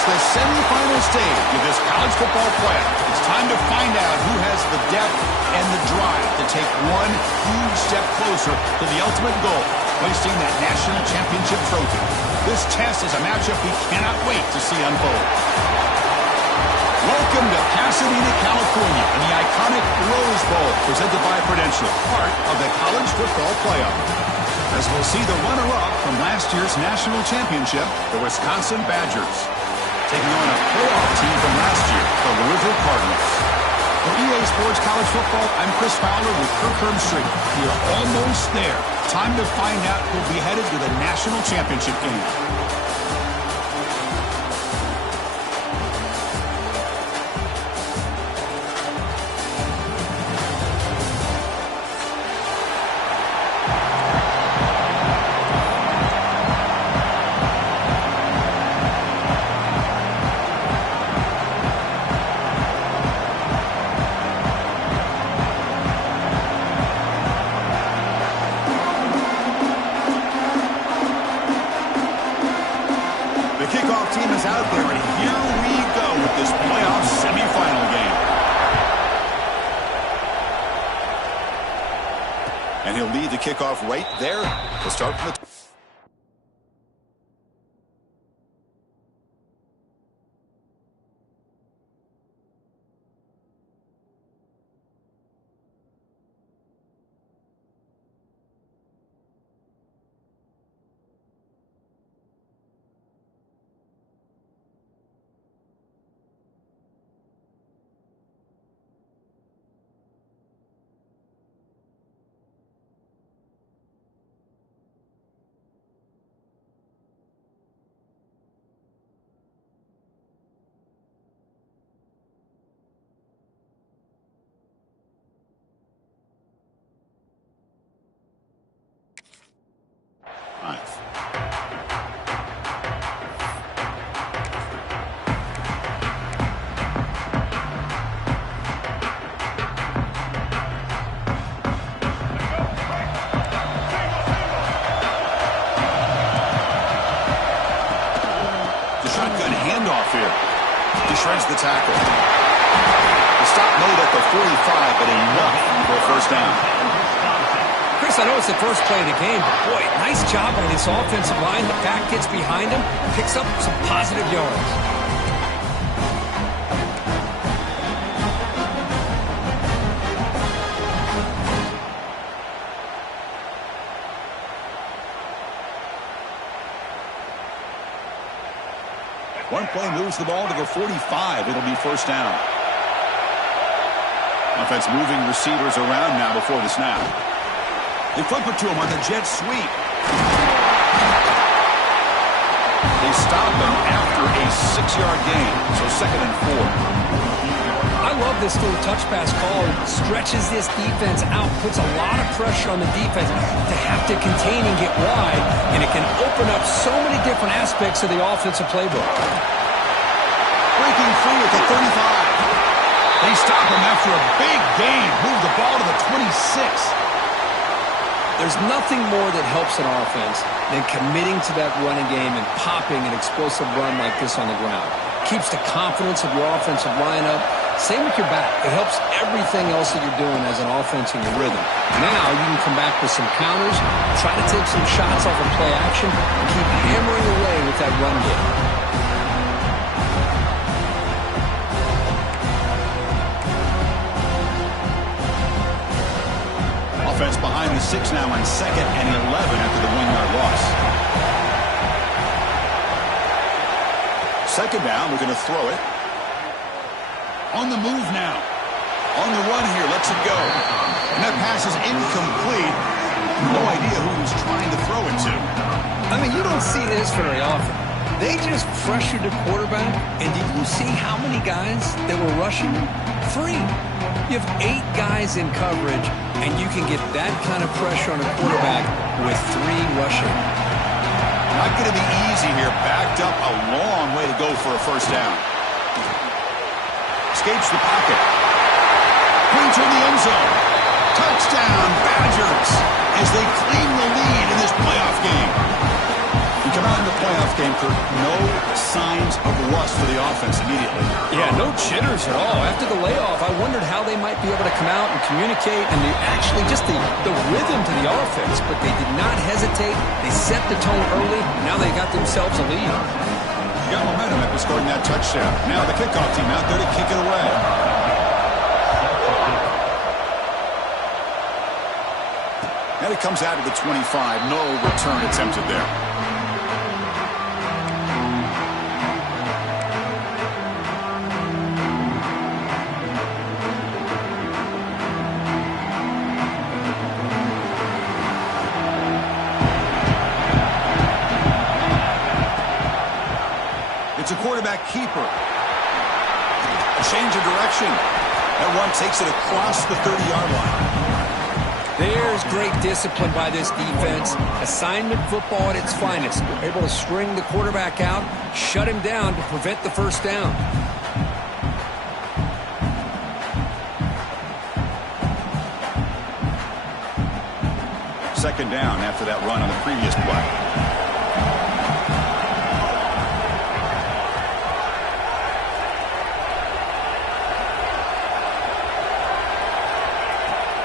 It's the semifinal stage of this college football playoff. It's time to find out who has the depth and the drive to take one huge step closer to the ultimate goal, hoisting that national championship trophy. This test is a matchup we cannot wait to see unfold. Welcome to Pasadena, California, and the iconic Rose Bowl, presented by Prudential, part of the college football playoff. As we'll see the runner-up from last year's national championship, the Wisconsin Badgers, taking on a playoff team from last year, the Louisville Cardinals. For EA Sports College Football, I'm Chris Fowler with Kirk Herbstreit. We are almost there. Time to find out who'll be headed to the national championship game. And he'll lead the kickoff right there to start from the shreds the tackle. The stop made at the 45, but enough for a first down. Chris, I know it's the first play of the game, but boy, nice job on this offensive line. The back gets behind him, picks up some positive yards. One play moves the ball to the 45. It'll be first down. Offense moving receivers around now before the snap. They flip it to him on the jet sweep. They stop him after a 6-yard gain, so 2nd and 4. I love this little touch pass call. It stretches this defense out, puts a lot of pressure on the defense to have to contain and get wide, and it can open up so many different aspects of the offensive playbook. Breaking free at the 35. They stop him after a big gain. Move the ball to the 26. There's nothing more that helps an offense than committing to that running game and popping an explosive run like this on the ground. Keeps the confidence of your offensive lineup. Same with your back. It helps everything else that you're doing as an offense in your rhythm. Now you can come back with some counters, try to take some shots off of play action, and keep hammering away with that run game. Offense behind the 6 now on 2nd and 11 after the 1-yard loss. 2nd down, we're going to throw it. On the move now. On the run here, lets it go. And that pass is incomplete. No idea who he was trying to throw it to. I mean, you don't see this very often. They just pressured the quarterback, and did you see how many guys that were rushing him? 3. You have 8 guys in coverage, and you can get that kind of pressure on a quarterback with 3 rushing. Not going to be easy here. Backed up a long way to go for a first down. Escapes the pocket. Pointer in the end zone. Touchdown, Badgers, as they claim the lead in this playoff game. We come out in the playoff game, Kirk. No signs of rust for the offense immediately. Yeah, no jitters at all. After the layoff, I wondered how they might be able to come out and communicate and actually just the rhythm to the offense. But they did not hesitate. They set the tone early. Now they got themselves a lead. Got momentum after scoring that touchdown. Now the kickoff team out there to kick it away. And it comes out of the 25. No return attempted there. It's a quarterback keeper. A change of direction. That one takes it across the 30-yard line. There's great discipline by this defense. Assignment football at its finest. They're able to string the quarterback out, shut him down to prevent the first down. Second down after that run on the previous play.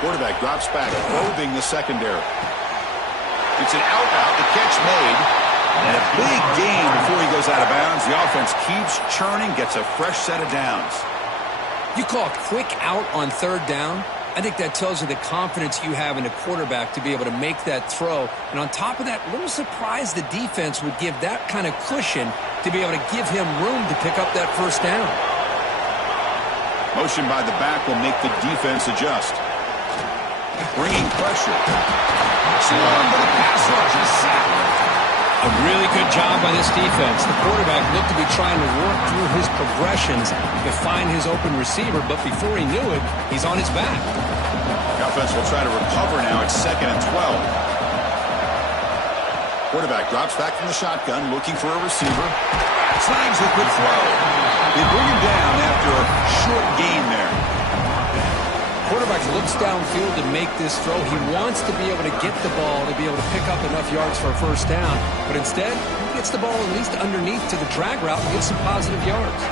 Quarterback drops back, probing the secondary. It's an out-out, the catch made. And a big gain before he goes out of bounds. The offense keeps churning, gets a fresh set of downs. You call a quick out on third down? I think that tells you the confidence you have in the quarterback to be able to make that throw. And on top of that, a little surprised the defense would give that kind of cushion to be able to give him room to pick up that first down. Motion by the back will make the defense adjust. Bringing pressure. Swarm to the pass rush is sacked. A really good job by this defense. The quarterback looked to be trying to work through his progressions to find his open receiver, but before he knew it, he's on his back. The offense will try to recover now. It's 2nd and 12. Quarterback drops back from the shotgun, looking for a receiver. Snags a good throw. They bring him down after a short gain there. Quarterback looks downfield to make this throw. He wants to be able to get the ball to be able to pick up enough yards for a first down, but instead, he gets the ball at least underneath to the drag route and gets some positive yards.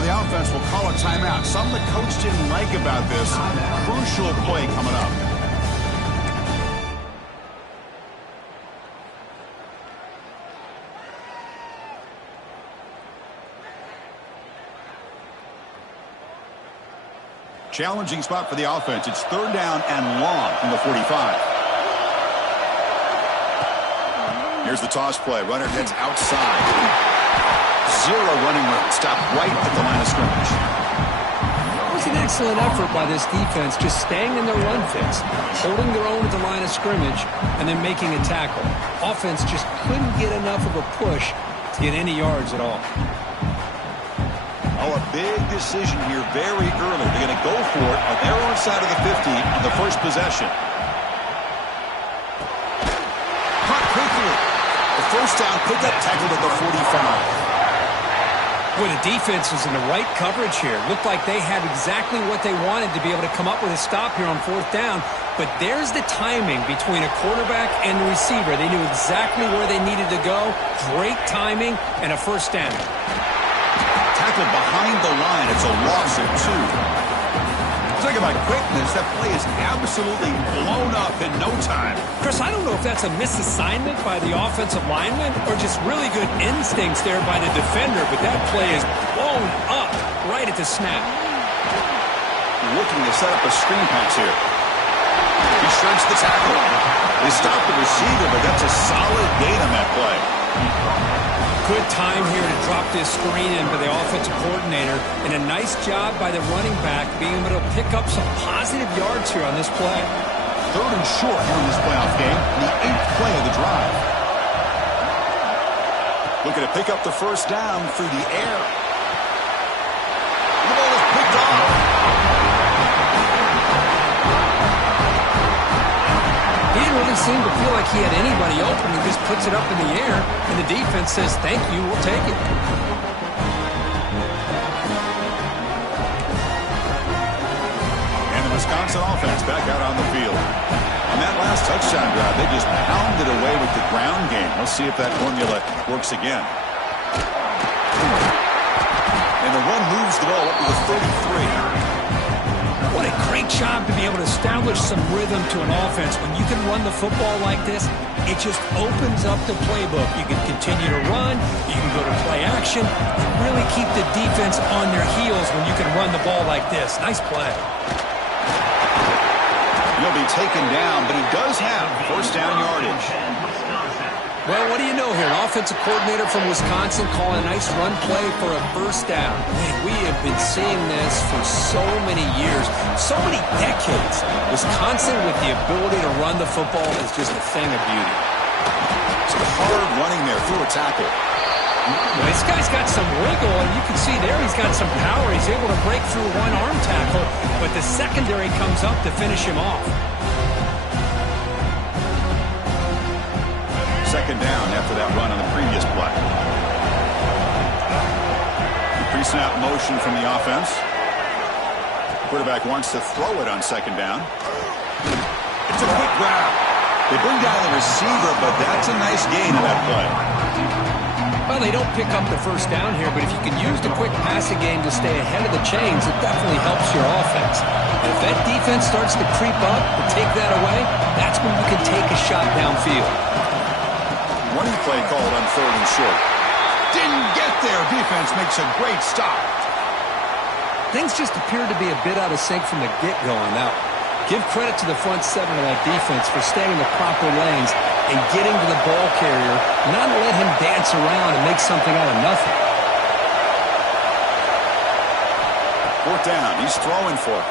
The offense will call a timeout. Something the coach didn't like about this. Crucial play coming up. Challenging spot for the offense. It's 3rd down and long from the 45. Here's the toss play. Runner heads outside. Zero running room. Stopped right at the line of scrimmage. It was an excellent effort by this defense, just staying in their run fits, holding their own at the line of scrimmage, and then making a tackle. Offense just couldn't get enough of a push to get any yards at all. Oh, a big decision here very early. They're going to go for it on their own side of the 50 on the first possession. Caught quickly. The first down pickup tackled at the 45. Well, the defense was in the right coverage here. Looked like they had exactly what they wanted to be able to come up with a stop here on fourth down. But there's the timing between a quarterback and the receiver. They knew exactly where they needed to go. Great timing and a first down. Tackled behind the line. It's a loss of 2. Talk about quickness. That play is absolutely blown up in no time. Chris, I don't know if that's a misassignment by the offensive lineman or just really good instincts there by the defender, but that play is blown up right at the snap. Looking to set up a screen pass here. He shirks the tackle. They stopped the receiver, but that's a solid gain on that play. Good time here to drop this screen in by the offensive coordinator, and a nice job by the running back being able to pick up some positive yards here on this play. 3rd and short here in this playoff game, the 8th play of the drive. Looking to pick up the first down through the air. The ball is picked off. He didn't really seem to feel like he had anybody open. He just puts it up in the air, and the defense says, thank you, we'll take it. And the Wisconsin offense back out on the field. On that last touchdown drive, they just pounded away with the ground game. Let's see if that formula works again. And the run moves the ball up to the 33. What a great job to be able to establish some rhythm to an offense. When you can run the football like this, it just opens up the playbook. You can continue to run. You can go to play action. And really keep the defense on their heels when you can run the ball like this. Nice play. He'll be taken down, but he does have first down yardage. Well, what do you know here? An offensive coordinator from Wisconsin calling a nice run play for a first down. Man, we have been seeing this for so many years, so many decades. Wisconsin with the ability to run the football is just a thing of beauty. Some hard running there through a tackle. Well, this guy's got some wiggle, and you can see there he's got some power. He's able to break through one arm tackle, but the secondary comes up to finish him off. Second down after that run on the previous play. Pre-snap motion from the offense. Quarterback wants to throw it on second down. It's a quick grab. They bring down the receiver, but that's a nice gain in that play. Well, they don't pick up the first down here, but if you can use the quick passing game to stay ahead of the chains, it definitely helps your offense. And if that defense starts to creep up and take that away, that's when you can take a shot downfield. Running play called on 3rd and short. Didn't get there. Defense makes a great stop. Things just appeared to be a bit out of sync from the get-go on that one. Give credit to the front 7 of that defense for staying in the proper lanes and getting to the ball carrier, not let him dance around and make something out of nothing. 4th down. He's throwing for it.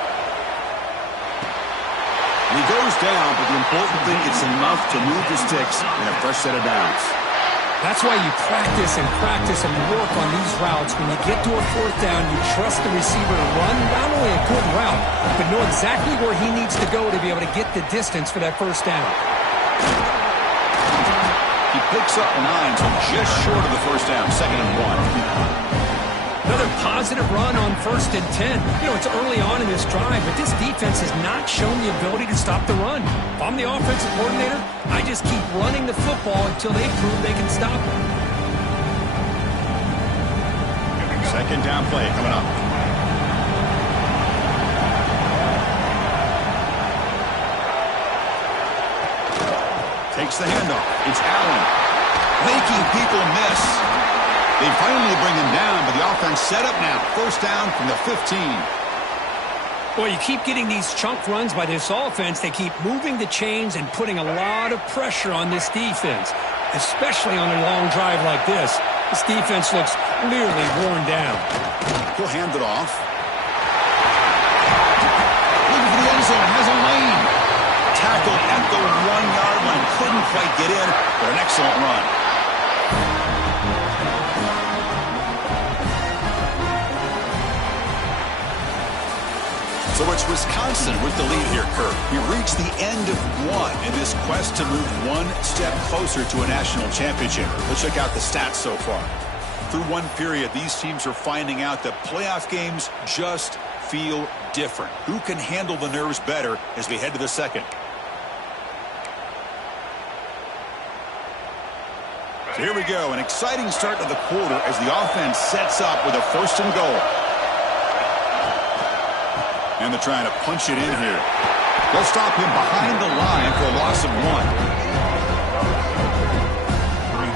And he goes down, but the important thing is enough to move the sticks in a fresh set of downs. That's why you practice and work on these routes. When you get to a 4th down, you trust the receiver to run not only a good route, but know exactly where he needs to go to be able to get the distance for that first down. He picks up 9, so just short of the first down, 2nd and 1. Another positive run on 1st and 10. You know, it's early on in this drive, but this defense has not shown the ability to stop the run. If I'm the offensive coordinator, I just keep running the football until they prove they can stop it. 2nd down play coming up. Takes the handoff. It's Allen. Making people miss. They finally bring him down, but the offense set up now. First down from the 15. Well, you keep getting these chunk runs by this offense. They keep moving the chains and putting a lot of pressure on this defense, especially on a long drive like this. This defense looks clearly worn down. He'll hand it off. Looking for the end zone. Has a lane. Tackled at the 1-yard line. Couldn't quite get in, but an excellent run. So it's Wisconsin with the lead here, Kirk. We reached the end of one in this quest to move one step closer to a national championship. Let's check out the stats so far. through one period, these teams are finding out that playoff games just feel different. Who can handle the nerves better as we head to the second? So here we go, an exciting start to the quarter as the offense sets up with a 1st and goal. And they're trying to punch it in here. They'll stop him behind the line for a loss of 1.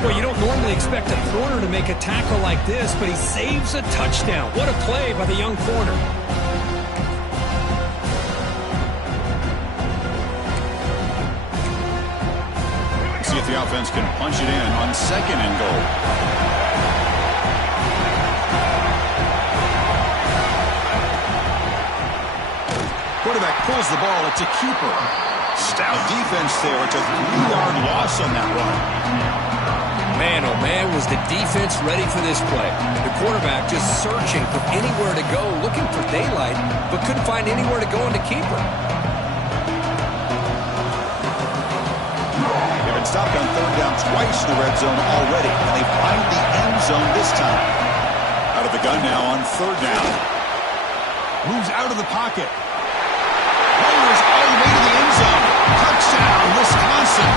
Well, you don't normally expect a corner to make a tackle like this, but he saves a touchdown. What a play by the young corner. See if the offense can punch it in on 2nd and goal. Quarterback pulls the ball. It's a keeper. Stout defense there. It's a 3-yard loss on that run. Man, oh man, was the defense ready for this play. The quarterback just searching for anywhere to go, looking for daylight, but couldn't find anywhere to go in the keeper. They've been stopped on 3rd down twice in the red zone already, and they find the end zone this time. Out of the gun now on 3rd down. Moves out of the pocket. Players all the way to the end zone. Touchdown, Wisconsin.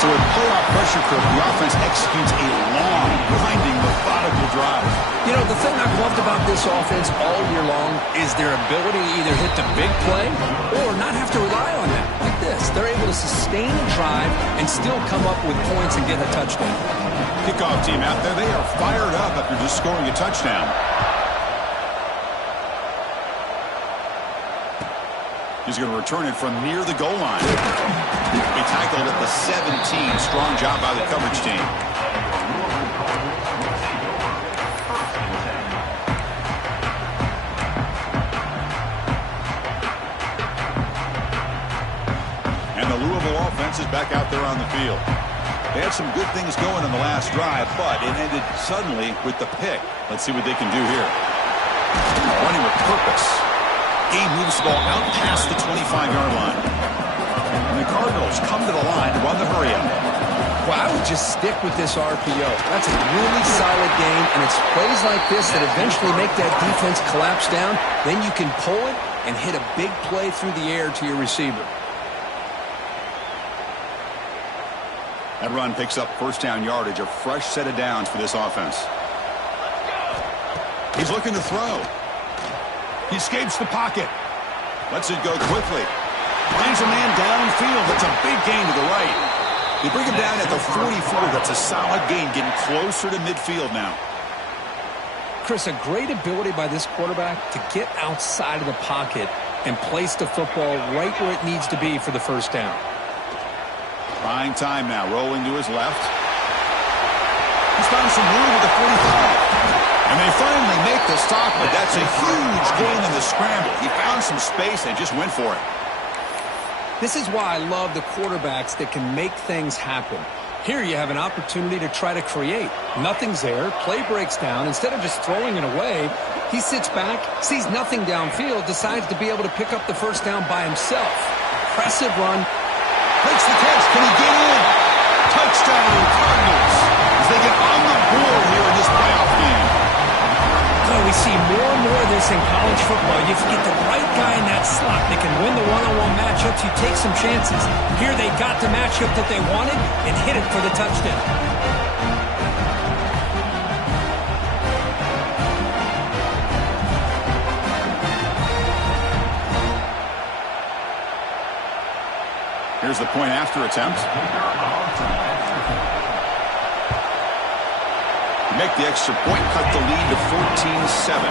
So with playoff pressure curve, the offense executes a long, grinding, methodical drive. You know, the thing I've loved about this offense all year long is their ability to either hit the big play or not have to rely on that. Like this, they're able to sustain a drive and still come up with points and get a touchdown. Kickoff team out there, they are fired up after just scoring a touchdown. He's going to return it from near the goal line. He tackled at the 17. Strong job by the coverage team. And the Louisville offense is back out there on the field. They had some good things going in the last drive, but it ended suddenly with the pick. Let's see what they can do here. Running with purpose. He moves the ball out past the 25-yard line. And the Cardinals come to the line to run the hurry-up. Well, I would just stick with this RPO. That's a really solid game, and it's plays like this that eventually make that defense collapse down. Then you can pull it and hit a big play through the air to your receiver. That run picks up 1st down yardage, a fresh set of downs for this offense. He's looking to throw. He escapes the pocket. Lets it go quickly. Finds a man downfield. That's a big gain to the right. They bring him down at the 44. That's a solid gain, getting closer to midfield now. Chris, a great ability by this quarterback to get outside of the pocket and place the football right where it needs to be for the 1st down. Buying time now, rolling to his left. He's found some room with the 45. And they finally make the stop, but that's a huge gain in the scramble. He found some space and just went for it. This is why I love the quarterbacks that can make things happen. Here you have an opportunity to try to create. Nothing's there. Play breaks down. Instead of just throwing it away, he sits back, sees nothing downfield, decides to be able to pick up the 1st down by himself. Impressive run. Makes the catch. Can he get in? Touchdown, Cardinals. As they get on the board here in this playoff game. Oh, we see more and more of this in college football. You get the right guy in that slot that can win the one-on-one matchups. You take some chances. Here they got the matchup that they wanted and hit it for the touchdown. Here's the point after attempt. Make the extra point, cut the lead to 14-7.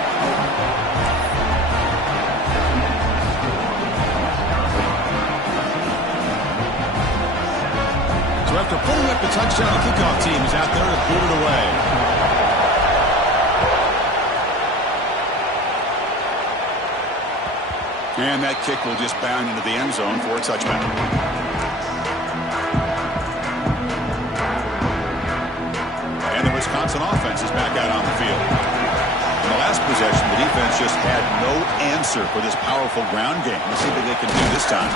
So after pulling up the touchdown, the kickoff team is out there to put it away. And that kick will just bound into the end zone for a touchback. Wisconsin offense is back out on the field. In the last possession, the defense just had no answer for this powerful ground game. Let's see what they can do this time.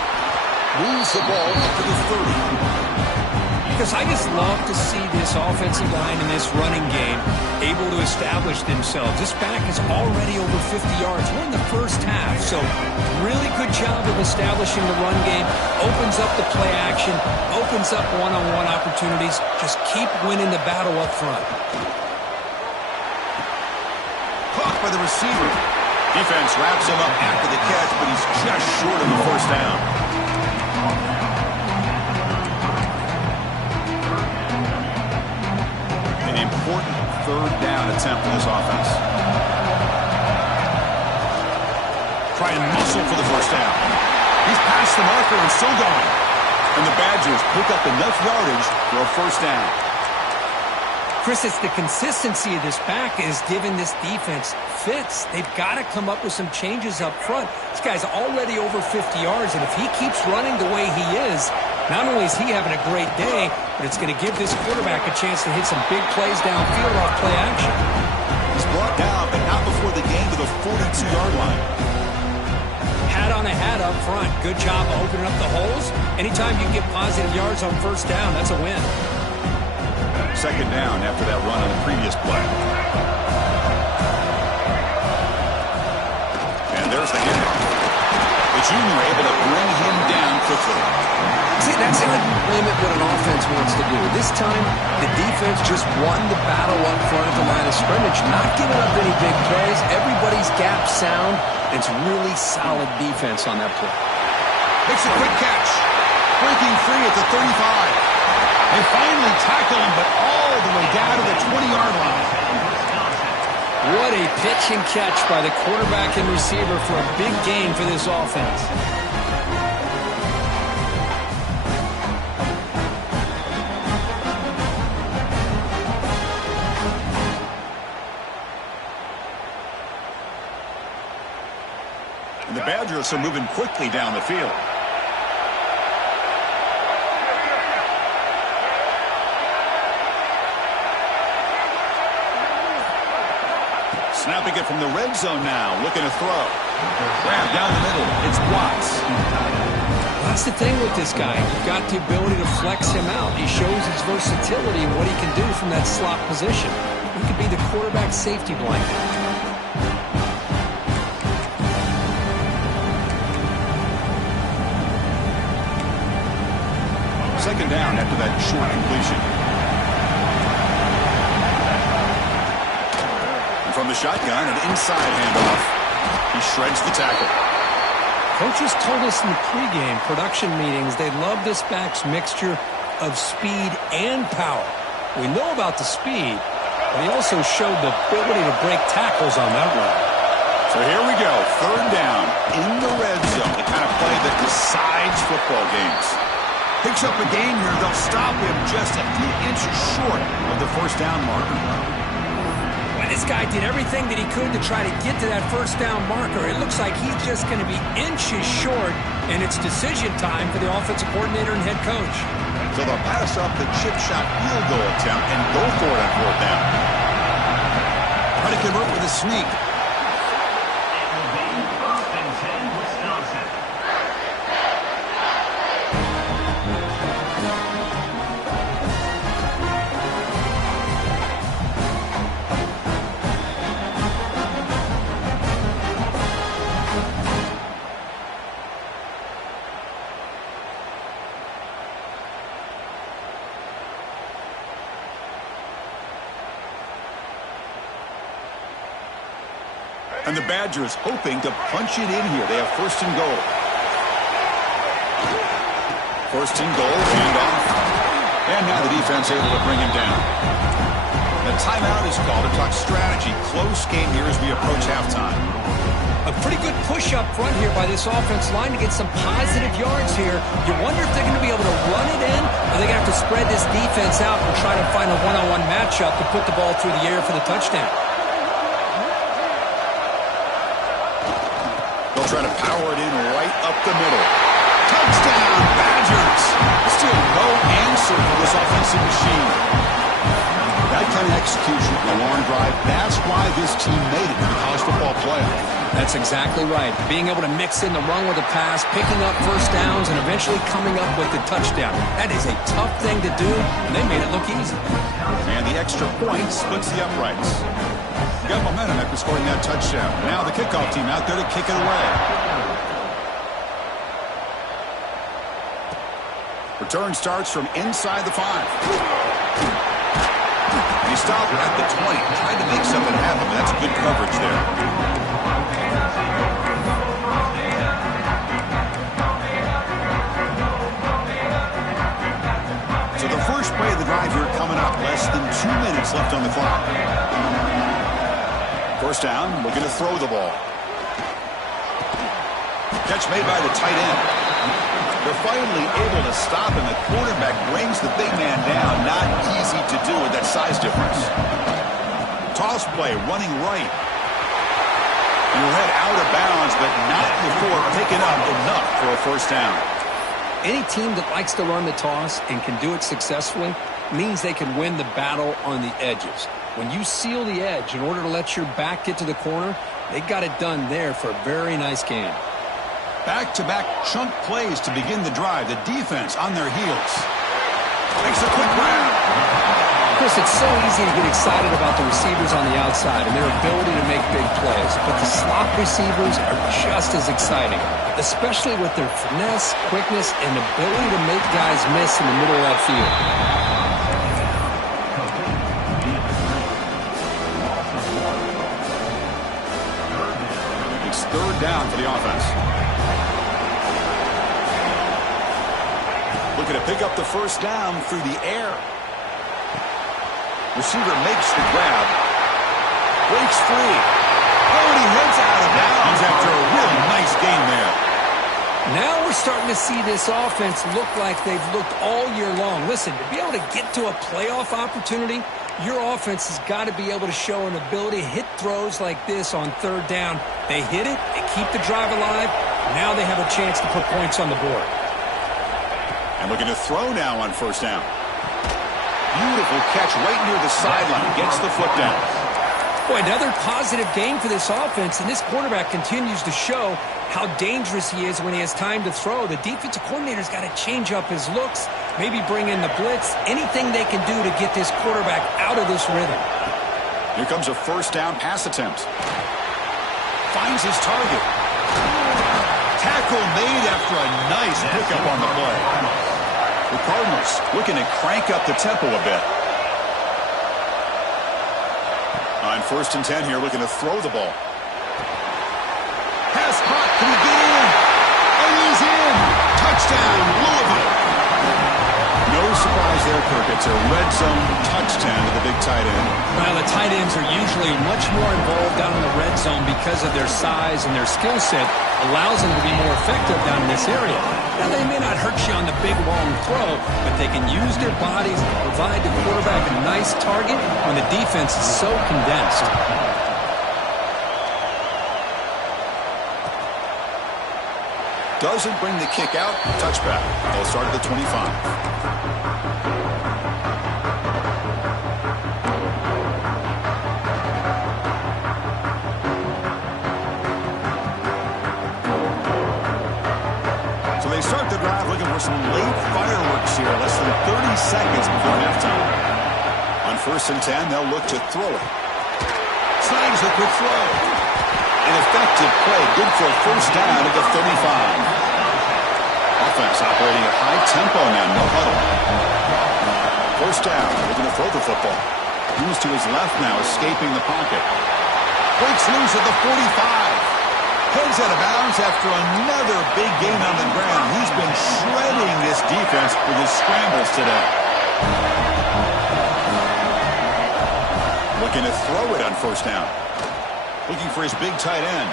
Moves the ball up to the 30. Because I just love to see this offensive line and this running game able to establish themselves. This back is already over 50 yards. We're in the first half, so really good job of establishing the run game. Opens up the play action, opens up one-on-one opportunities. Just keep winning the battle up front. Caught by the receiver. Defense wraps him up after the catch, but he's just short of the first down. An important third down attempt for this offense. Try and muscle for the first down. He's past the marker and still going. And the Badgers pick up enough yardage for a first down. Chris, it's the consistency of this back is giving this defense fits. They've got to come up with some changes up front. This guy's already over 50 yards, and if he keeps running the way he is, not only is he having a great day, but it's going to give this quarterback a chance to hit some big plays downfield off play action. He's brought down, but not before the gain to the 42-yard line. Hat on a hat up front. Good job of opening up the holes. Anytime you can get positive yards on first down, that's a win. Second down after that run on the previous play. And there's the handoff. The junior able to bring him down quickly. See, that's how you limit what an offense wants to do. This time, the defense just won the battle up front at the line of scrimmage, not giving up any big plays. Everybody's gap sound. It's really solid defense on that play. Makes a quick catch. Breaking free at the 35. They finally tackle him, but all the way down to the 20-yard line. What a pitch and catch by the quarterback and receiver for a big gain for this offense. And the Badgers are moving quickly down the field. Snapping it from the red zone now, looking to throw. Grab down the middle. It's Watts. That's the thing with this guy. You've got the ability to flex him out. He shows his versatility and what he can do from that slot position. He could be the quarterback safety blanket. Second down after that short completion. From the shotgun, an inside handoff. He shreds the tackle. Coaches told us in the pregame production meetings they love this back's mixture of speed and power. We know about the speed, but he also showed the ability to break tackles on that run. So here we go, third down in the red zone, the kind of play that decides football games. Picks up a gain here. They'll stop him just a few inches short of the first down marker. This guy did everything that he could to try to get to that first down marker. It looks like he's just going to be inches short, and it's decision time for the offensive coordinator and head coach. So they'll pass up the chip shot field goal attempt and go for it on fourth down. Try to convert with a sneak. And the Badgers hoping to punch it in here. They have first and goal. First and goal, handoff. And now the defense able to bring him down. The timeout is called to talk strategy. Close game here as we approach halftime. A pretty good push up front here by this offense line to get some positive yards here. You wonder if they're going to be able to run it in, or they're going to have to spread this defense out and try to find a one-on-one matchup to put the ball through the air for the touchdown. They'll try to power it in right up the middle. Touchdown, Badgers! Still no answer for this offensive machine. That kind of execution, a long drive. That's why this team made it to the college football playoff. That's exactly right. Being able to mix in the run with a pass, picking up first downs, and eventually coming up with the touchdown. That is a tough thing to do, and they made it look easy. And the extra point splits the uprights. Got momentum after scoring that touchdown. Now the kickoff team out there to kick it away. Return starts from inside the 5. He stopped at the 20, trying to make something happen, but that's good coverage there. So the first play of the drive here coming up. Less than 2 minutes left on the clock. First down, looking to throw the ball. Catch made by the tight end. They're finally able to stop him. The quarterback brings the big man down. Not easy to do with that size difference. Toss play, running right. He'll head out of bounds, but not before picking up enough for a first down. Any team that likes to run the toss and can do it successfully means they can win the battle on the edges. When you seal the edge in order to let your back get to the corner, they got it done there for a very nice gain. Back-to-back chunk plays to begin the drive. The defense on their heels. Makes a quick grab. Chris, it's so easy to get excited about the receivers on the outside and their ability to make big plays, but the slot receivers are just as exciting, especially with their finesse, quickness, and ability to make guys miss in the middle of that field. It's third down for the offense. Looking to pick up the first down through the air. Receiver makes the grab. Breaks free. Oh, and he heads out of bounds after a really nice gain there. Now we're starting to see this offense look like they've looked all year long. Listen, to be able to get to a playoff opportunity, your offense has got to be able to show an ability to hit throws like this on third down. They hit it, they keep the drive alive. Now they have a chance to put points on the board. And looking to throw now on first down. Beautiful catch right near the sideline. Gets the foot down. Boy, another positive game for this offense, and this quarterback continues to show how dangerous he is when he has time to throw. The defensive coordinator's got to change up his looks, maybe bring in the blitz, anything they can do to get this quarterback out of this rhythm. Here comes a first down pass attempt. Finds his target. Tackle made after a nice pickup on the play. The Cardinals looking to crank up the tempo a bit. On first and 10 here, looking to throw the ball. Pass hot, can he get in? And he's in! Touchdown, Louisville! No surprise there, Kirk. It's a red zone touchdown to the big tight end. Well, the tight ends are usually much more involved down in the red zone because of their size and their skill set allows them to be more effective down in this area. Now, they may not hurt you on the big, long throw, but they can use their bodies to provide the quarterback a nice target when the defense is so condensed. Doesn't bring the kick out. Touchback. They'll start at the 25. Start the drive looking for some late fireworks here. Less than 30 seconds before halftime. On first and 10, they'll look to throw it. Snags a quick throw. An effective play. Good for a first down at the 35. Offense operating at high tempo now. No huddle. First down. Looking to throw the football. Moves to his left now, escaping the pocket. Breaks loose at the 45. Heads out of bounds after another big game on the ground. He's been shredding this defense with his scrambles today. Looking to throw it on first down. Looking for his big tight end.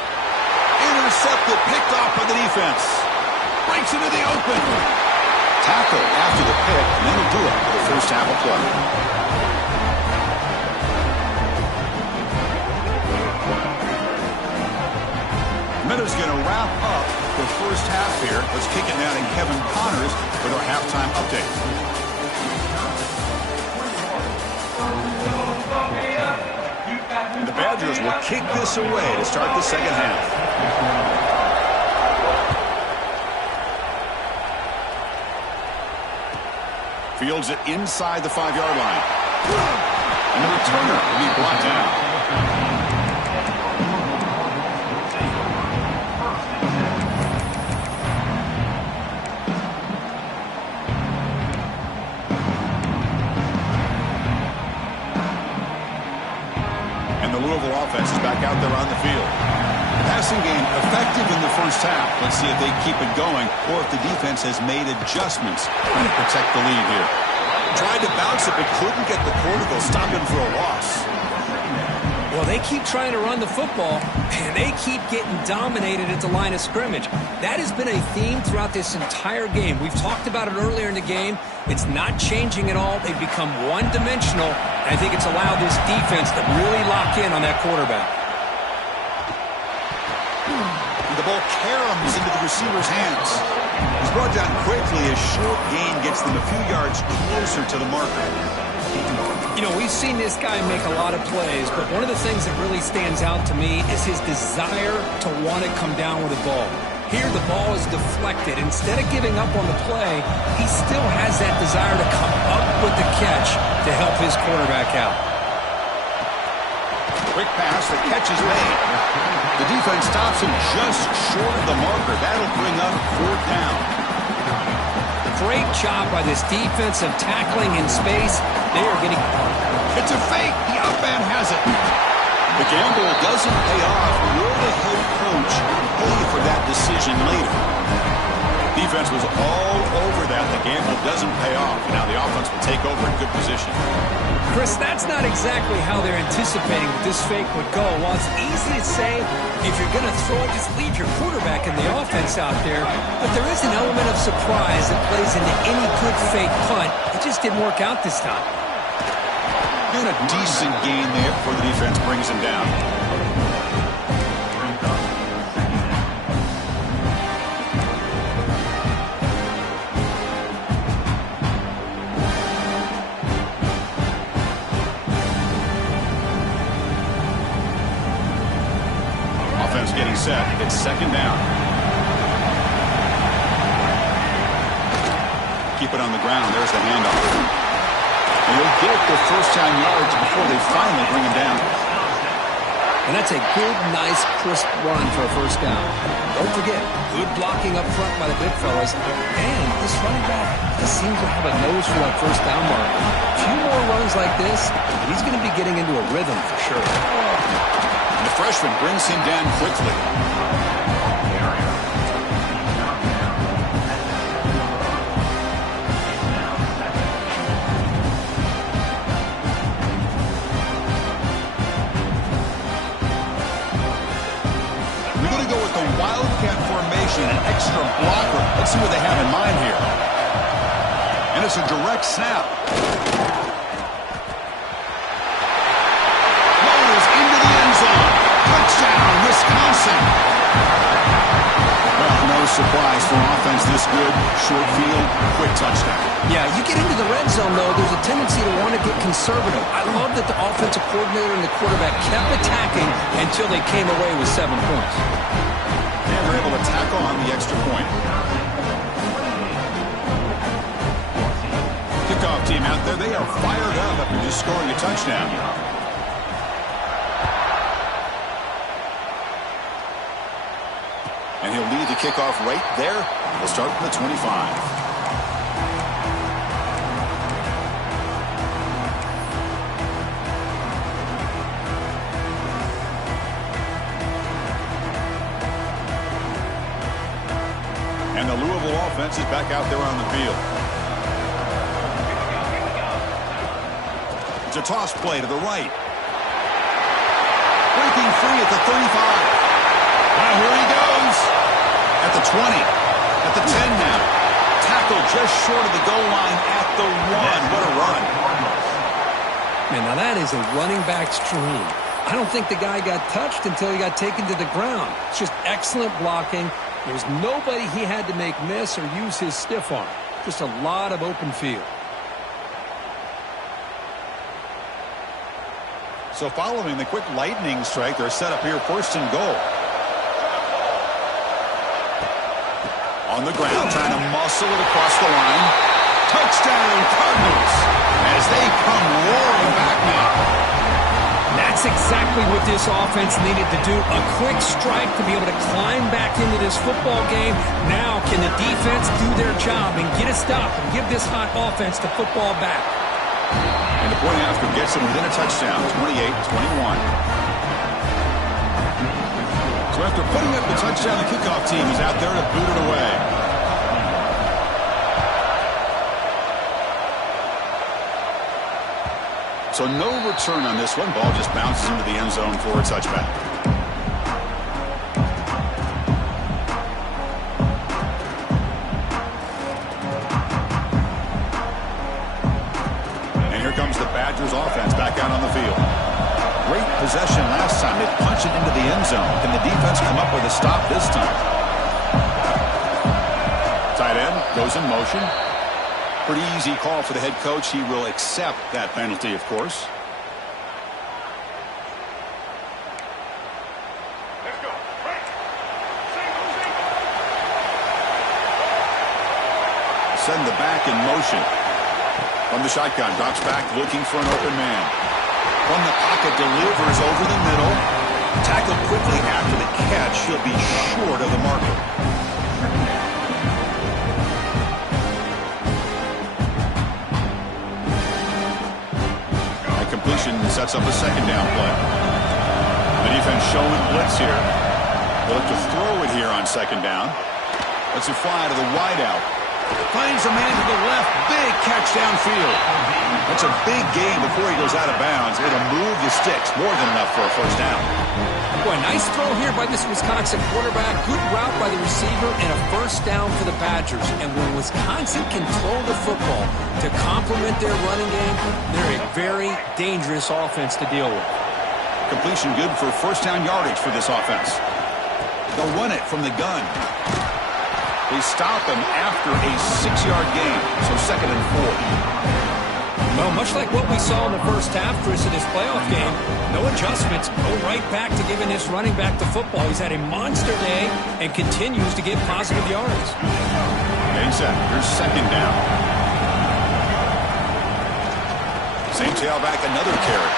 Intercepted, picked off by the defense. Breaks into the open. Tackle after the pick, and that'll do it for the first half of play. Minutes going to wrap up the first half here. Let's kick it down to Kevin Connors with our halftime update. the Badgers will kick this away to start the second half. Fields it inside the 5-yard line. And the returner will be brought down. And the Louisville offense is back out there on the field. Passing game effective in the first half. Let's see if they keep it going or if the defense has made adjustments trying to protect the lead here. Tried to bounce it but couldn't get the quarter to stop him for a loss. Well, they keep trying to run the football, and they keep getting dominated at the line of scrimmage. That has been a theme throughout this entire game. We've talked about it earlier in the game. It's not changing at all. They've become one-dimensional, and I think it's allowed this defense to really lock in on that quarterback. The ball caroms into the receiver's hands. He's brought down quickly. A short gain gets them a few yards closer to the marker. You know, we've seen this guy make a lot of plays, but one of the things that really stands out to me is his desire to want to come down with the ball. Here, the ball is deflected. Instead of giving up on the play, he still has that desire to come up with the catch to help his quarterback out. Quick pass, the catch is made. The defense stops him just short of the marker. That'll bring up 4th down. Great job by this defensive tackling in space. They are getting... It's a fake. The up man has it. The gamble doesn't pay off. Will the head coach pay for that decision later? Defense was all over that. The gamble doesn't pay off. Now the offense will take over in good position. Chris, that's not exactly how they're anticipating this fake would go. While it's easy to say, if you're going to throw it, just leave your quarterback and the offense out there. But there is an element of surprise that plays into any good fake punt. It just didn't work out this time. And a decent gain there before the defense brings him down. Getting set. It's 2nd down. Keep it on the ground. There's the handoff. And they'll get the first down yards before they finally bring him down. And that's a good, nice, crisp run for a first down. Don't forget, good blocking up front by the big fellas. And this running back just seems to have a nose for that first down mark. A few more runs like this, and he's going to be getting into a rhythm for sure. And the freshman brings him down quickly. We're going to go with the Wildcat formation, an extra blocker. Let's see what they have in mind here. And it's a direct snap. Touchdown, Wisconsin. Well, no surprise for offense this good. Short field, quick touchdown. Yeah, you get into the red zone, though, there's a tendency to want to get conservative. I love that the offensive coordinator and the quarterback kept attacking until they came away with 7 points. And they're able to tackle on the extra point. Kickoff team out there, they are fired up after just scoring a touchdown. And he'll lead the kickoff right there. We'll start from the 25. And the Louisville offense is back out there on the field. It's a toss play to the right. Breaking free at the 35. Now here he goes. At the 20. At the 10 now. Tackle just short of the goal line at the 1. What a run. Man, now that is a running back's dream. I don't think the guy got touched until he got taken to the ground. It's just excellent blocking. There's nobody he had to make miss or use his stiff arm. Just a lot of open field. So following the quick lightning strike, they're set up here first and goal. On the ground, trying to muscle it across the line. Touchdown, Cardinals, as they come roaring back now. That's exactly what this offense needed to do. A quick strike to be able to climb back into this football game. Now can the defense do their job and get a stop and give this hot offense the football back? And the point after gets them within a touchdown, 28-21. So after putting up the touchdown, the kickoff team is out there to boot it away. So no return on this one. Ball just bounces into the end zone for a touchback. And here comes the Badgers offense back out on the field. Great possession last time. They punch it into the end zone. Can the defense come up with a stop this time? Tight end goes in motion. Pretty easy call for the head coach. He will accept that penalty, of course. Let's go. Send the back in motion. From the shotgun, drops back looking for an open man. From the pocket, delivers over the middle. Tackled quickly after the catch. He'll be short of the marker. Completion sets up a second down play. The defense showing blitz here. They'll look to throw it here on second down. Lets it fly to the wideout. Finds a man to the left. Big catch downfield. That's a big gain before he goes out of bounds. It'll move the sticks. More than enough for a first down. Boy, nice throw here by this Wisconsin quarterback. Good route by the receiver and a first down for the Badgers. And when Wisconsin control the football to complement their running game, they're a very dangerous offense to deal with. Completion good for first down yardage for this offense. They'll run it from the gun. They stop him after a 6-yard gain. So second and 4. Well, much like what we saw in the first half, Chris, in this playoff game, no adjustments, go right back to giving this running back the football. He's had a monster day and continues to get positive yards. Getting set. Here's second down. Same tailback, another carry.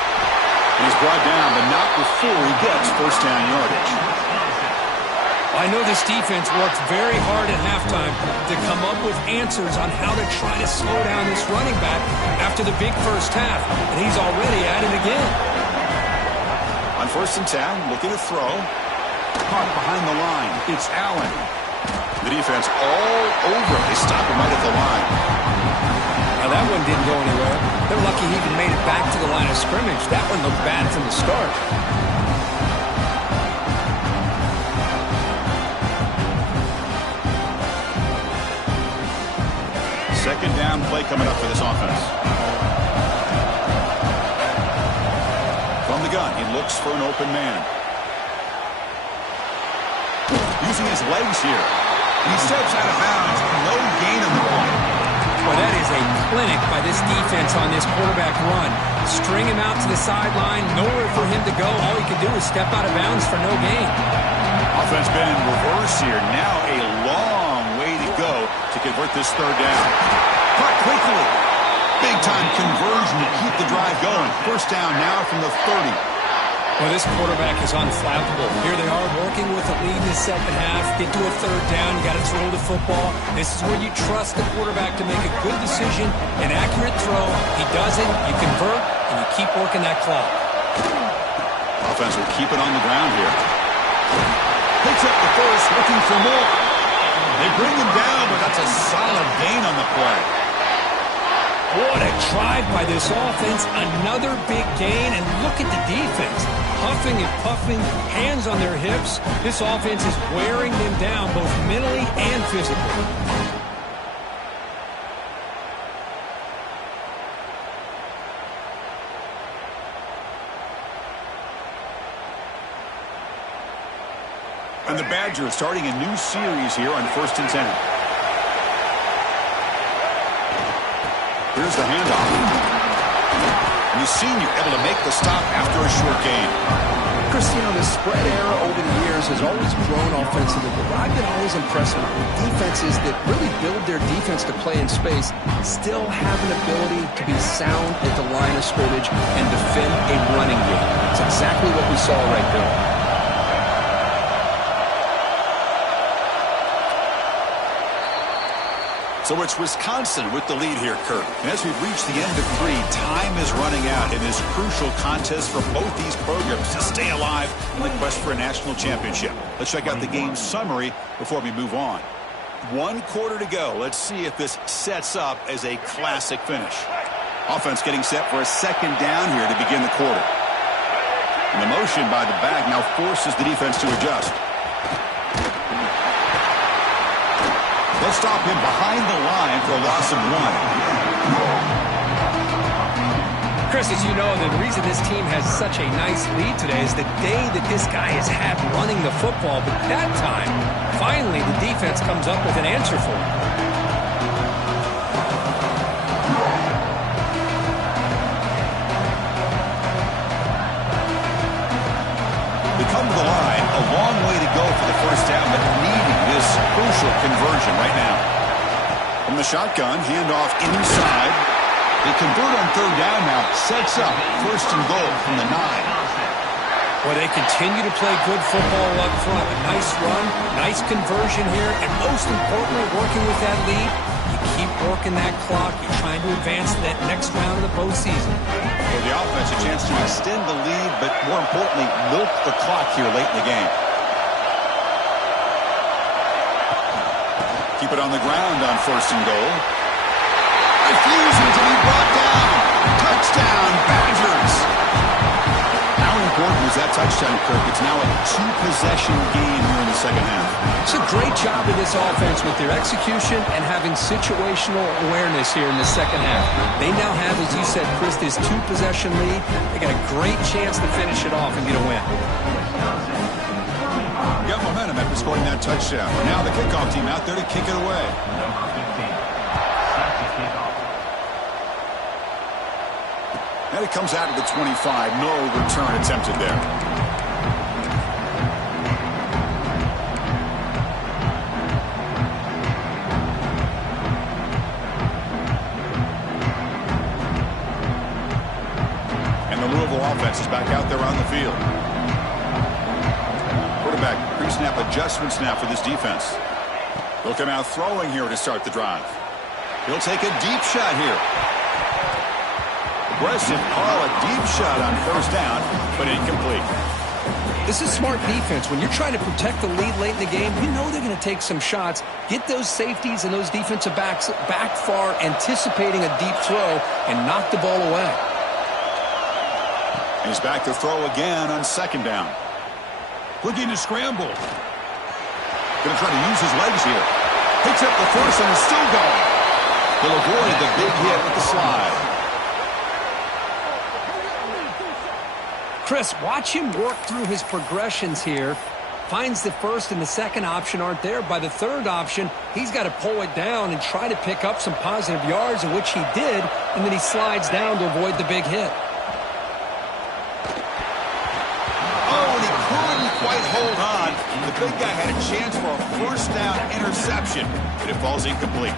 He's brought down, but not before he gets first down yardage. I know this defense worked very hard at halftime to come up with answers on how to try to slow down this running back after the big first half, and he's already at it again. On first and 10, looking to throw. Caught behind the line. It's Allen. The defense all over him. They stop him right at the line. Now that one didn't go anywhere. They're lucky he even made it back to the line of scrimmage. That one looked bad from the start. Second down play coming up for this offense. From the gun, he looks for an open man. Using his legs here. He steps out of bounds. No gain on the play. Well, that is a clinic by this defense on this quarterback run. String him out to the sideline, nowhere for him to go. All he can do is step out of bounds for no gain. Offense been in reverse here. Now a long way to go to convert this third down. Caught quickly. Big-time conversion to keep the drive going. First down now from the 30. Well, this quarterback is unflappable. Here they are working with a lead in the second half. Get to a third down. You got to throw the football. This is where you trust the quarterback to make a good decision, an accurate throw. He does it, you convert, and you keep working that clock. Offense will keep it on the ground here. Picks up the first, looking for more. They bring him down, but that's a solid gain on the play. What a drive by this offense. Another big gain, and look at the defense. Huffing and puffing, hands on their hips. This offense is wearing them down both mentally and physically. And the Badgers starting a new series here on first and 10. Here's the handoff. And he's senior, able to make the stop after a short gain. Cristiano, the spread era over the years has always grown offensively, but I've been always impressed with defenses that really build their defense to play in space, still have an ability to be sound at the line of scrimmage and defend a running game. It's exactly what we saw right there. So it's Wisconsin with the lead here, Kirk. And as we've reached the end of 3, time is running out in this crucial contest for both these programs to stay alive in the quest for a national championship. Let's check out the game summary before we move on. 1 quarter to go. Let's see if this sets up as a classic finish. Offense getting set for a second down here to begin the quarter. And the motion by the back now forces the defense to adjust. They'll stop him behind the line for a loss of 1. Chris, as you know, the reason this team has such a nice lead today is the day that this guy has had running the football. But that time, finally, the defense comes up with an answer for him. They come to the line, a long way to go for the first down, but needing this crucial conversion right now. From the shotgun, handoff inside. They convert on third down now. Sets up first and goal from the 9. Well, they continue to play good football up front. A nice run, nice conversion here, and most importantly, working with that lead, you keep working that clock. You're trying to advance to that next round of the postseason. For the offense, a chance to extend the lead, but more importantly, milk the clock here late in the game. Keep it on the ground on first and goal. Refusing to be brought down. Touchdown, Badgers. How important was that touchdown, Kirk? It's now a 2-possession game here in the second half. It's a great job of this offense with their execution and having situational awareness here in the second half. They now have, as you said, Chris, this 2-possession lead. They got a great chance to finish it off and get a win. Got momentum after scoring that touchdown. Now the kickoff team out there to kick it away. And it comes out of the 25. No return attempted there. And the Louisville offense is back out there on the field. Quarterback pre-snap adjustment snap for this defense. He'll come out throwing here to start the drive. He'll take a deep shot here. Aggressive call, a deep shot on first down, but incomplete. This is smart defense. When you're trying to protect the lead late in the game, you know they're going to take some shots, get those safeties and those defensive backs back far, anticipating a deep throw, and knock the ball away. And he's back to throw again on second down. Looking to scramble. Going to try to use his legs here. Picks up the first and is still going. He'll avoid the big hit with the slide. Chris, watch him work through his progressions here. Finds the first and the second option aren't there. By the third option, he's got to pull it down and try to pick up some positive yards, in which he did, and then he slides down to avoid the big hit. Oh, and he couldn't quite hold on. The big guy had a chance for a first down interception, but it falls incomplete.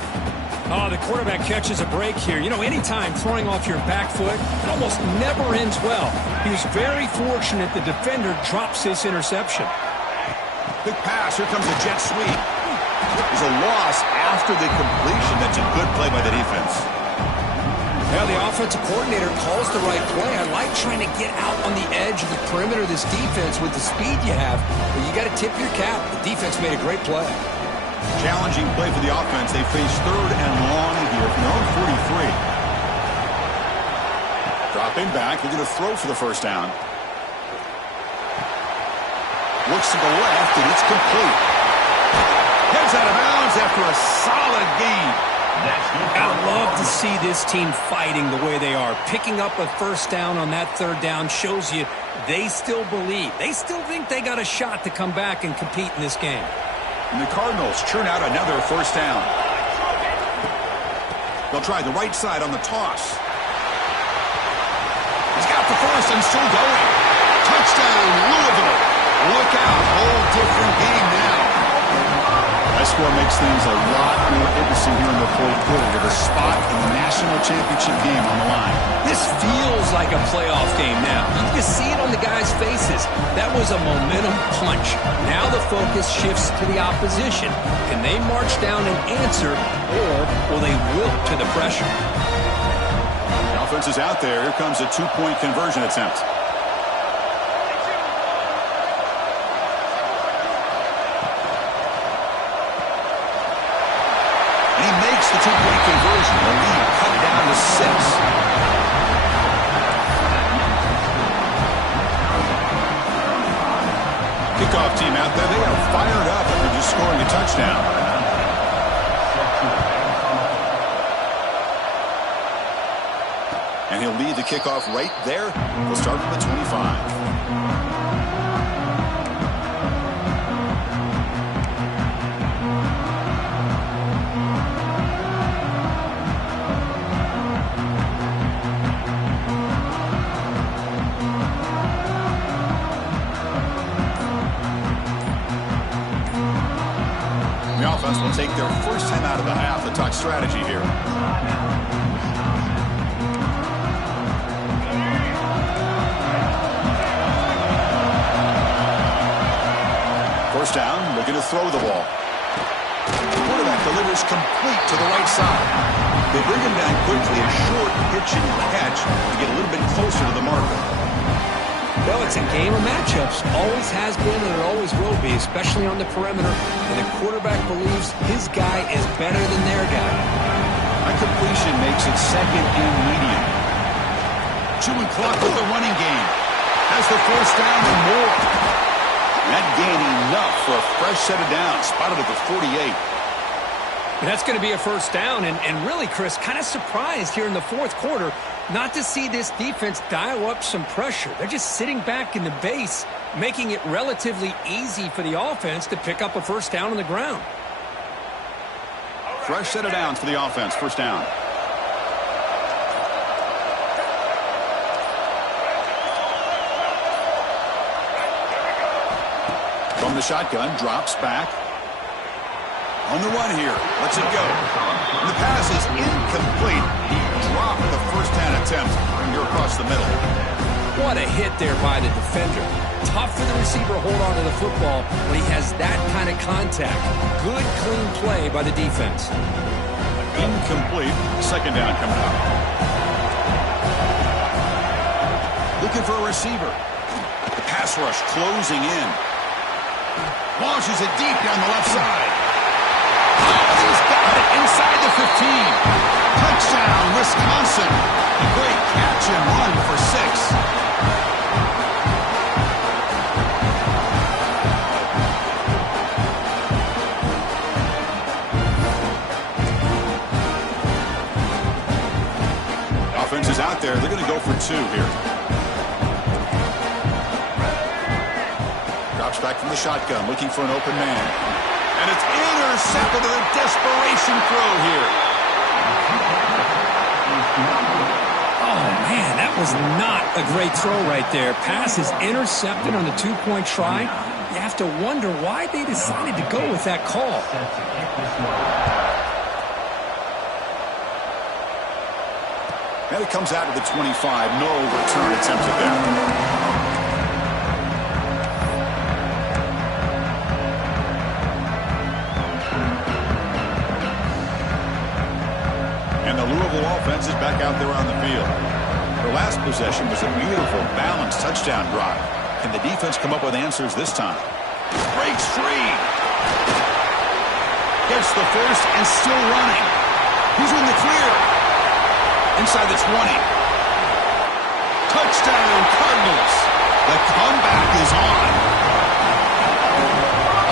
Oh, the quarterback catches a break here. You know, anytime throwing off your back foot, it almost never ends well. He was very fortunate the defender drops this interception. Big pass. Here comes a jet sweep. There's a loss after the completion. That's a good play by the defense. Now the offensive coordinator calls the right play. I like trying to get out on the edge of the perimeter of this defense with the speed you have. But you got to tip your cap. The defense made a great play. Challenging play for the offense. They face third and long here from their own 43. Dropping back. They're going to throw for the first down. Looks to the left, and it's complete. Heads out of bounds after a solid gain. I love to see this team fighting the way they are. Picking up a first down on that third down shows you they still believe. They still think they got a shot to come back and compete in this game. And the Cardinals churn out another first down. They'll try the right side on the toss. got the first and still going. Touchdown, Louisville. Look out. Whole different game now. That score makes things a lot more interesting here in the fourth quarter with a spot in the national championship game on the line. This feels like a playoff game now. You can see it on the guys' faces. That was a momentum punch. Now the focus shifts to the opposition. Can they march down and answer, or will they wilt to the pressure? The offense is out there. Here comes a two-point conversion attempt. He makes the two-point conversion. The lead cut down to 6. Kickoff team out there. They are fired up after just scoring a touchdown. And he'll lead the kickoff right there. He'll start from the 25. The offense will take their first time out of the half to talk strategy here. First down, looking to throw the ball. The quarterback delivers complete to the right side. They bring him down quickly, a short pitch and catch to get a little bit closer to the marker. Well, it's a game of matchups. Always has been and it always will be, especially on the perimeter. And the quarterback believes his guy is better than their guy. A completion makes it second and medium. Chewing clock with the running game. Has the first down and more. That gain enough for a fresh set of downs. Spotted at the 48. And that's going to be a first down. And really, Chris, kind of surprised here in the fourth quarter not to see this defense dial up some pressure. They're just sitting back in the base, making it relatively easy for the offense to pick up a first down on the ground. Fresh set of downs for the offense. First down. From the shotgun, drops back. On the run here. Lets it go. And the pass is incomplete. He dropped the first down attempt here across the middle. What a hit there by the defender. Tough for the receiver to hold on to the football when he has that kind of contact. Good, clean play by the defense. Incomplete. Second down coming up. Looking for a receiver. The pass rush closing in. Launches it deep down the left side. He's got it inside the 15. Touchdown, Wisconsin. A great catch and run for 6. Offense is out there. They're going to go for 2 here. Drops back from the shotgun, looking for an open man. And it's intercepted with a desperation throw here. Oh, man, that was not a great throw right there. Pass is intercepted on the two-point try. You have to wonder why they decided to go with that call. And it comes out of the 25. No return attempted there. And the Louisville offense is back out there on the field. Their last possession was a beautiful, balanced touchdown drive. Can the defense come up with answers this time? Breaks free. Gets the first and still running. He's in the clear. Inside the 20. Touchdown, Cardinals. The comeback is on.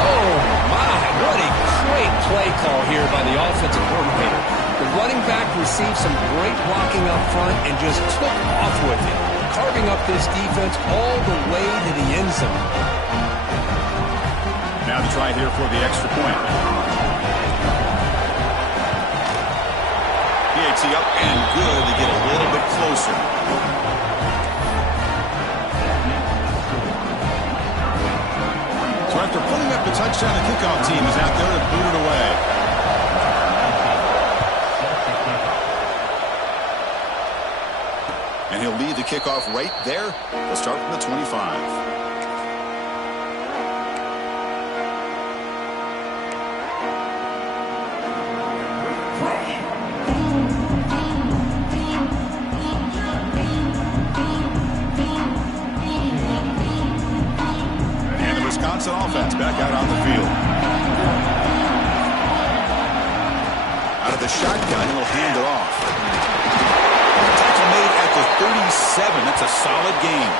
Oh, my. What a great play call here by the offensive coordinator. The running back received some great blocking up front and just took off with it, carving up this defense all the way to the end zone. Now to try here for the extra point. He up and good to get a little bit closer. The touchdown, the kickoff team is out there to boot it away. And he'll lead the kickoff right there. They'll start from the 25. Offense back out on the field. Out of the shotgun, he'll hand it off. Tackle made at the 37. That's a solid gain.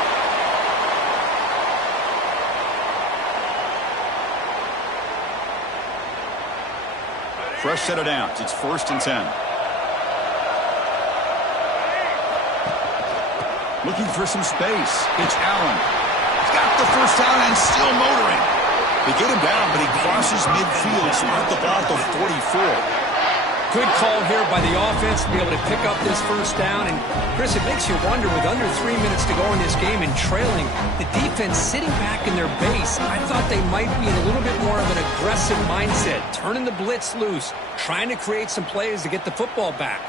Fresh set of downs. It's 1st and 10. Looking for some space. It's Allen. Got the first down and still motoring. They get him down, but he crosses midfield, so at the ball at the 44. Good call here by the offense to be able to pick up this first down. And, Chris, it makes you wonder, with under 3 minutes to go in this game and trailing, the defense sitting back in their base, I thought they might be in a little bit more of an aggressive mindset, turning the blitz loose, trying to create some plays to get the football back.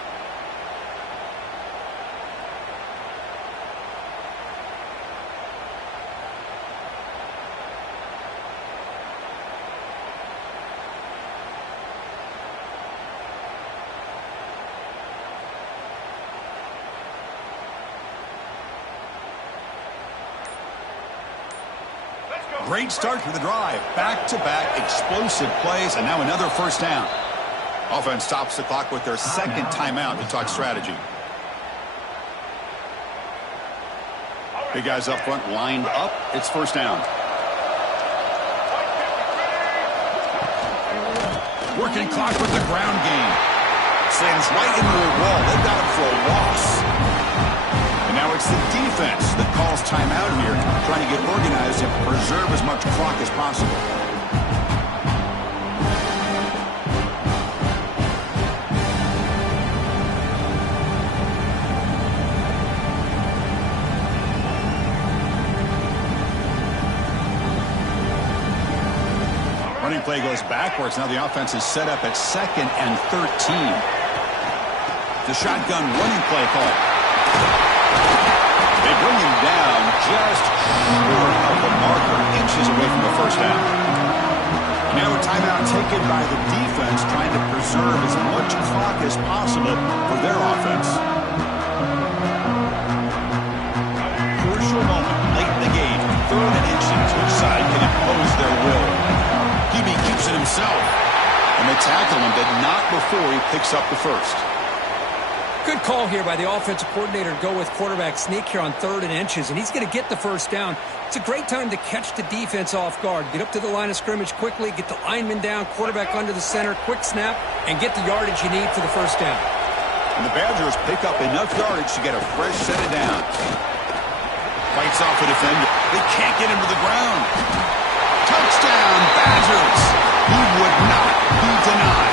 Great start to the drive. Back-to-back explosive plays, and now another first down. Offense stops the clock with their second timeout to talk strategy. Big guys up front lined up. It's first down. Working clock with the ground game. Slams right into the wall. They've got him for a loss. And now it's the defense that calls timeout here, trying to get organized and preserve as much clock as possible. Running play goes backwards. Now the offense is set up at 2nd and 13. The shotgun running play call. They bring him down just short of the marker, inches away from the first down. Now a timeout taken by the defense, trying to preserve as much clock as possible for their offense. Crucial moment late in the game. 3rd and inches. Which side can impose their will? QB keeps it himself. And they tackle him, but not before he picks up the first. Good call here by the offensive coordinator to go with quarterback sneak here on 3rd and inches, and he's going to get the first down. It's a great time to catch the defense off guard. Get up to the line of scrimmage quickly, get the lineman down, quarterback under the center, quick snap, and get the yardage you need for the first down. And the Badgers pick up enough yardage to get a fresh set of downs. Fights off a defender. They can't get him to the ground. Touchdown, Badgers! He would not be denied.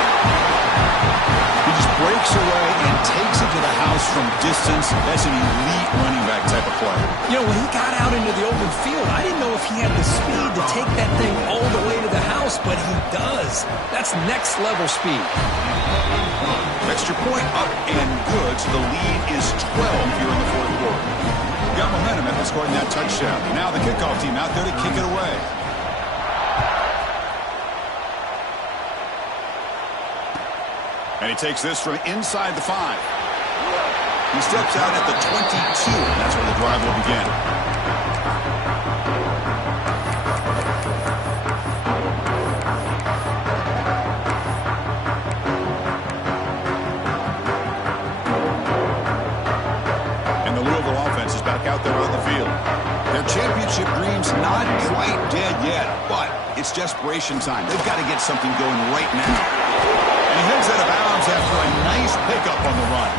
He just breaks away and takes it to the house from distance. That's an elite running back type of play. You know, when he got out into the open field, I didn't know if he had the speed to take that thing all the way to the house, but he does. That's next level speed. Extra point up and good, so the lead is 12 here in the fourth quarter. Got momentum after scoring that touchdown. Now the kickoff team out there to kick it away. And he takes this from inside the 5. He steps out at the 22. That's where the drive will begin. And the Louisville offense is back out there on the field. Their championship dreams not quite dead yet, but it's desperation time. They've got to get something going right now. And he heads out of bounds after a nice pickup on the run.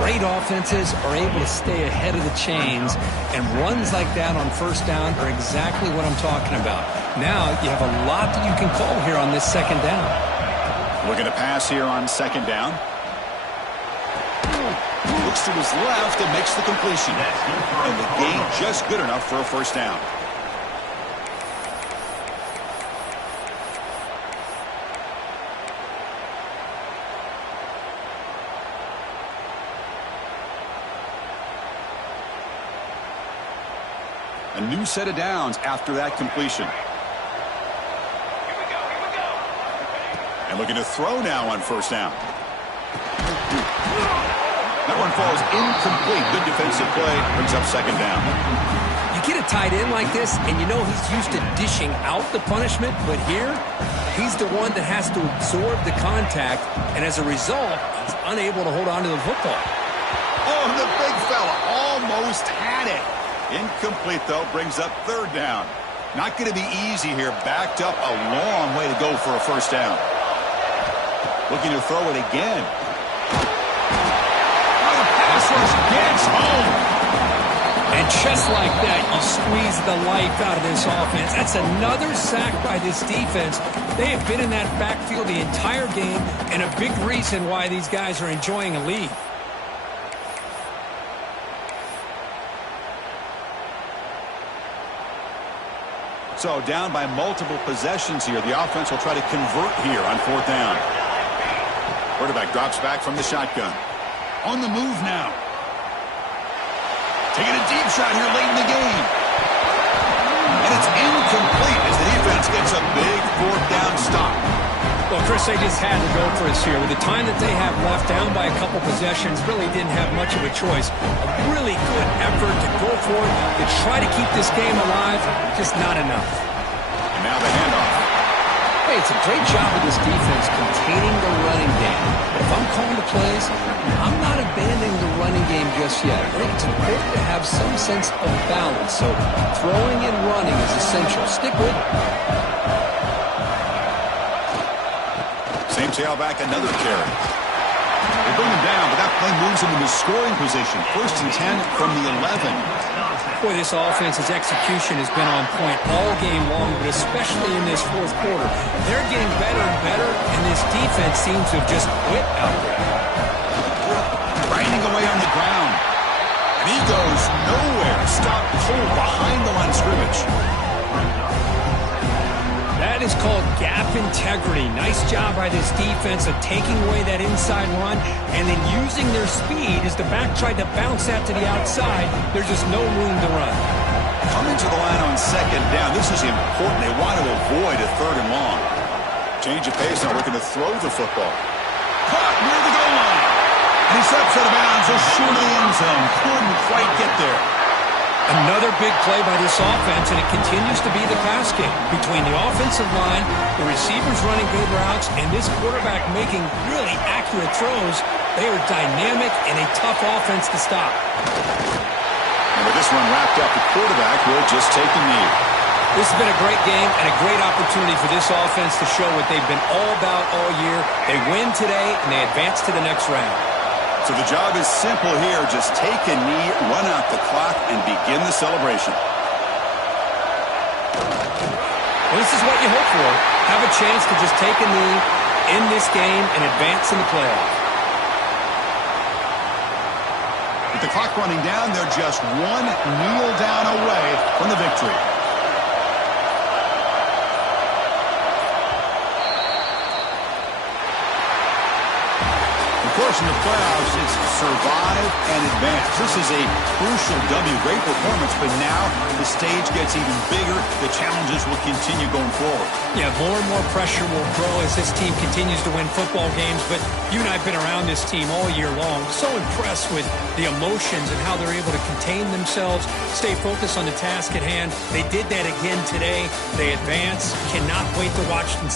Great offenses are able to stay ahead of the chains, and runs like that on first down are exactly what I'm talking about. Now you have a lot that you can call here on this second down. Looking to pass here on second down. Looks to his left and makes the completion. And the gain just good enough for a first down. A new set of downs after that completion. And looking to throw now on first down. That one falls incomplete. Good defensive play. Brings up second down. You get a tight end like this, and you know he's used to dishing out the punishment, but here, he's the one that has to absorb the contact, and as a result, he's unable to hold on to the football. Oh, the big fella almost had it. Incomplete, though, brings up third down. Not going to be easy here. Backed up a long way to go for a first down. Looking to throw it again. Oh, the pass rush gets home. And just like that, you squeeze the life out of this offense. That's another sack by this defense. They have been in that backfield the entire game, and a big reason why these guys are enjoying a lead. So down by multiple possessions here. The offense will try to convert here on fourth down. Quarterback drops back from the shotgun. On the move now. Taking a deep shot here late in the game. And it's incomplete as the defense gets a big fourth down stop. Well, Chris, they just had to go for us here. With the time that they have left, down by a couple possessions, really didn't have much of a choice. A really good effort to go for it, to try to keep this game alive, just not enough. And now the handoff. Hey, it's a great job of this defense containing the running game. But if I'm calling the plays, I'm not abandoning the running game just yet. I think it's important to have some sense of balance. So throwing and running is essential. Stick with it. Same tailback, another carry. They bring him down, but that play moves him into scoring position. First and 10 from the 11. Boy, this offense's execution has been on point all game long, but especially in this fourth quarter. They're getting better and better, and this defense seems to have just quit out there. Grinding away on the ground. And he goes nowhere. Stopped cold behind the line of scrimmage. That is called gap integrity. Nice job by this defense of taking away that inside run and then using their speed as the back tried to bounce that to the outside. There's just no room to run. Coming to the line on second down. This is important. They want to avoid a third and long. Change of pace now, looking to throw the football. Caught near the goal line. And he steps out of bounds just short of the end zone. Couldn't quite get there. Another big play by this offense, and it continues to be the pass game. Between the offensive line, the receivers running good routes, and this quarterback making really accurate throws, they are dynamic and a tough offense to stop. And with this one wrapped up, the quarterback will just take the knee. This has been a great game and a great opportunity for this offense to show what they've been all about all year. They win today, and they advance to the next round. So the job is simple here. Just take a knee, run out the clock, and begin the celebration. Well, this is what you hope for. Have a chance to just take a knee in this game and advance in the playoff. With the clock running down, they're just one kneel down away from the victory. Of course, in the playoffs, it's survive and advance. This is a crucial W. Great performance, but now the stage gets even bigger. The challenges will continue going forward. Yeah, more and more pressure will grow as this team continues to win football games, but you and I have been around this team all year long. So impressed with the emotions and how they're able to contain themselves, stay focused on the task at hand. They did that again today. They advance. Cannot wait to watch and see